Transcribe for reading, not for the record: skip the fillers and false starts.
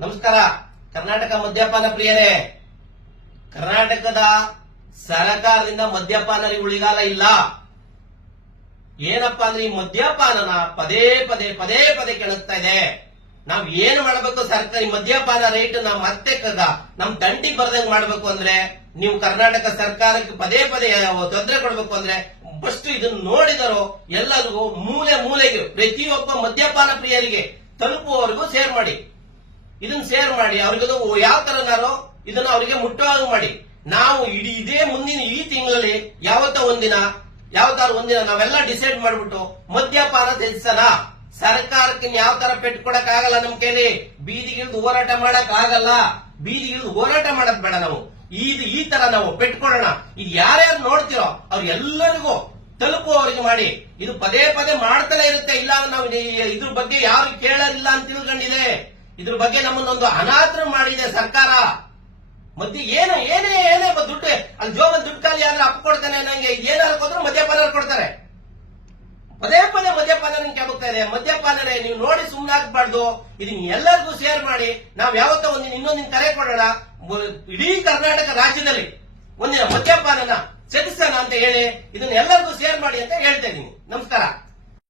ನಮಸ್ಕಾರ. ಕರ್ನಾಟಕ ಮದ್ಯಪಾನ ಪ್ರಿಯರೇ, ಕರ್ನಾಟಕದ ಸರ್ಕಾರದಿಂದ ಮದ್ಯಪಾನರಿಗೆ ಉಳಿಗಾಲ ಇಲ್ಲ. ಏನಪ್ಪಾ ಅಂದ್ರೆ ಈ ಮದ್ಯಪಾನನ ಪದೇ ಪದೇ ಕೆಣಕ್ತಾ ಇದೆ. ನಾವ್ ಏನು ಮಾಡಬೇಕು? ಸರ್ಕಾರಿ ಮದ್ಯಪಾನ ರೇಟ್ ನ ಮತ್ತೆ ನಮ್ ದಂಡಿಗೆ ಬರ್ದಂಗ್ ಮಾಡ್ಬೇಕು ಅಂದ್ರೆ ನೀವು ಕರ್ನಾಟಕ ಸರ್ಕಾರಕ್ಕೆ ಪದೇ ತೊಂದರೆ ಕೊಡ್ಬೇಕು ಅಂದ್ರೆ ಫಸ್ಟ್ ಇದನ್ನ ನೋಡಿದರೋ ಎಲ್ಲರಿಗೂ ಮೂಲೆಗೆ ಪ್ರತಿಯೊಬ್ಬ ಮದ್ಯಪಾನ ಪ್ರಿಯರಿಗೆ ತಲುಪುವವರೆಗೂ ಶೇರ್ ಮಾಡಿ. ಇದನ್ನ ಶೇರ್ ಮಾಡಿ ಅವ್ರಿಗದು ಯಾವ ತರನಾರೋ ಇದನ್ನ ಅವರಿಗೆ ಮುಟ್ಟುವಾಗ ಮಾಡಿ. ನಾವು ಇದೇ ಮುಂದಿನ ಈ ತಿಂಗಳಲ್ಲಿ ಯಾವತ್ತಾರು ಒಂದಿನ ನಾವೆಲ್ಲ ಡಿಸೈಡ್ ಮಾಡ್ಬಿಟ್ಟು ಮದ್ಯಪಾನ ತ್ಯಜಿಸೋಣ. ಸರ್ಕಾರಕ್ಕೆ ಯಾವ ತರ ಪೆಟ್ಟು ಕೊಡಕ್ ಆಗಲ್ಲ. ನಮ್ ಕೈಲಿ ಬೀದಿಗಿಳಿದು ಹೋರಾಟ ಮಾಡಕ್ ಆಗಲ್ಲ. ಬೀದಿಗಿಳಿದು ಹೋರಾಟ ಮಾಡಕ್ ಬೇಡ. ನಾವು ಈ ತರ ನಾವು ಪೆಟ್ಕೊಡೋಣ. ಇದು ಯಾರ್ಯಾರು ನೋಡ್ತಿರೋ ಅವ್ರೆಲ್ಲರಿಗೂ ತಲುಪುವವರಿಗೆ ಮಾಡಿ. ಇದು ಪದೇ ಮಾಡ್ತಾನೆ ಇರುತ್ತೆ. ಇಲ್ಲ ನಾವು ಇದ್ರ ಬಗ್ಗೆ ಯಾರು ಕೇಳಲಿಲ್ಲ ಅಂತ ತಿಳ್ಕೊಂಡಿದೆ. ಇದ್ರ ಬಗ್ಗೆ ನಮ್ಮನ್ನೊಂದು ಅನಾಥರು ಮಾಡಿದೆ ಸರ್ಕಾರ. ಮತ್ತೆ ಏನೇ ದುಡ್ಡು ಅಲ್ಲಿ ಜೋಬಲ್ ದುಡ್ಡು ಖಾಲಿ ಆದ್ರೆ ಅಪ್ಪ ಕೊಡ್ತಾನೆ ನಂಗೆ ಏನಾರು ಹೋದ್ರು ಮದ್ಯಪಾನ ಕೊಡ್ತಾರೆ. ಪದೇ ಮದ್ಯಪಾನ ಕೆಬಕ್ತಾ ಇದೆ. ಮದ್ಯಪಾನರೇ, ನೀವು ನೋಡಿ ಸುಮ್ಮನೆ ಹಾಕ್ಬಾರ್ದು. ಇದನ್ನ ಎಲ್ಲರಿಗೂ ಶೇರ್ ಮಾಡಿ. ನಾವ್ ಯಾವತ್ತೋ ಇನ್ನೊಂದಿನ ಕರೆ ಕೊಡೋಣ. ಇಡೀ ಕರ್ನಾಟಕ ರಾಜ್ಯದಲ್ಲಿ ಒಂದಿನ ಮದ್ಯಪಾನನ ತ್ಯಜಿಸೋಣ ಅಂತ ಹೇಳಿ ಇದನ್ನ ಎಲ್ಲರಿಗೂ ಶೇರ್ ಮಾಡಿ ಅಂತ ಹೇಳ್ತಾ ಇದೀನಿ. ನಮಸ್ಕಾರ.